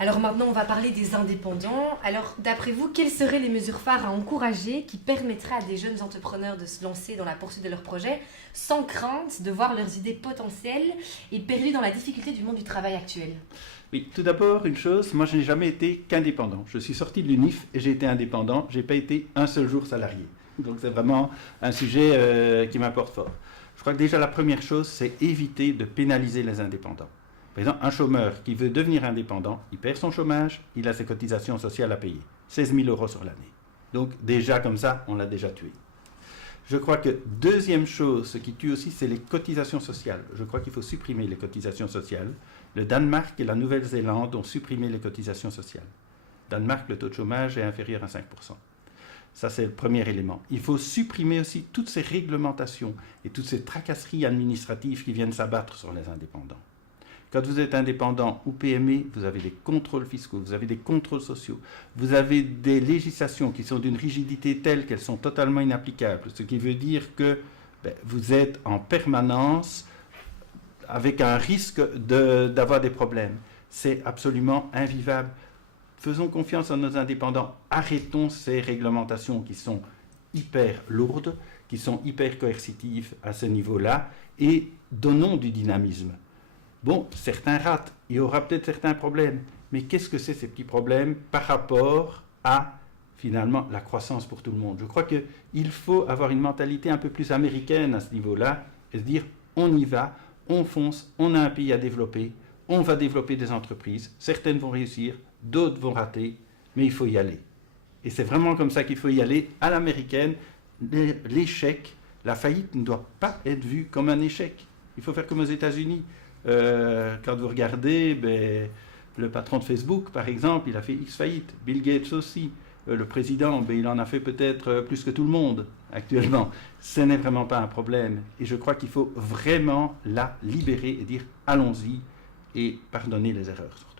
Alors maintenant, on va parler des indépendants. Alors, d'après vous, quelles seraient les mesures phares à encourager qui permettraient à des jeunes entrepreneurs de se lancer dans la poursuite de leurs projets sans crainte de voir leurs idées potentielles et perdues dans la difficulté du monde du travail actuel? Oui, tout d'abord, une chose, moi je n'ai jamais été qu'indépendant. Je suis sorti de l'UNIF et j'ai été indépendant, je n'ai pas été un seul jour salarié. Donc c'est vraiment un sujet qui m'importe fort. Je crois que déjà la première chose, c'est éviter de pénaliser les indépendants. Par exemple, un chômeur qui veut devenir indépendant, il perd son chômage, il a ses cotisations sociales à payer. 16 000 euros sur l'année. Donc déjà comme ça, on l'a déjà tué. Je crois que deuxième chose, ce qui tue aussi, c'est les cotisations sociales. Je crois qu'il faut supprimer les cotisations sociales. Le Danemark et la Nouvelle-Zélande ont supprimé les cotisations sociales. Danemark, le taux de chômage est inférieur à 5%. Ça, c'est le premier élément. Il faut supprimer aussi toutes ces réglementations et toutes ces tracasseries administratives qui viennent s'abattre sur les indépendants. Quand vous êtes indépendant ou PME, vous avez des contrôles fiscaux, vous avez des contrôles sociaux, vous avez des législations qui sont d'une rigidité telle qu'elles sont totalement inapplicables, ce qui veut dire que vous êtes en permanence avec un risque d'avoir des problèmes. C'est absolument invivable. Faisons confiance à nos indépendants, arrêtons ces réglementations qui sont hyper lourdes, qui sont hyper coercitives à ce niveau-là, et donnons du dynamisme. Bon, certains ratent, il y aura peut-être certains problèmes, mais qu'est-ce que c'est ces petits problèmes par rapport à, finalement, la croissance pour tout le monde? Je crois qu'il faut avoir une mentalité un peu plus américaine à ce niveau-là, et se dire, on y va, on fonce, on a un pays à développer, on va développer des entreprises, certaines vont réussir, d'autres vont rater, mais il faut y aller. Et c'est vraiment comme ça qu'il faut y aller, à l'américaine. L'échec, la faillite ne doit pas être vue comme un échec. Il faut faire comme aux États-Unis. Quand vous regardez, le patron de Facebook, par exemple, il a fait X faillites. Bill Gates aussi. Le président, il en a fait peut-être plus que tout le monde actuellement. Ce n'est vraiment pas un problème. Et je crois qu'il faut vraiment la libérer et dire allons-y et pardonner les erreurs surtout.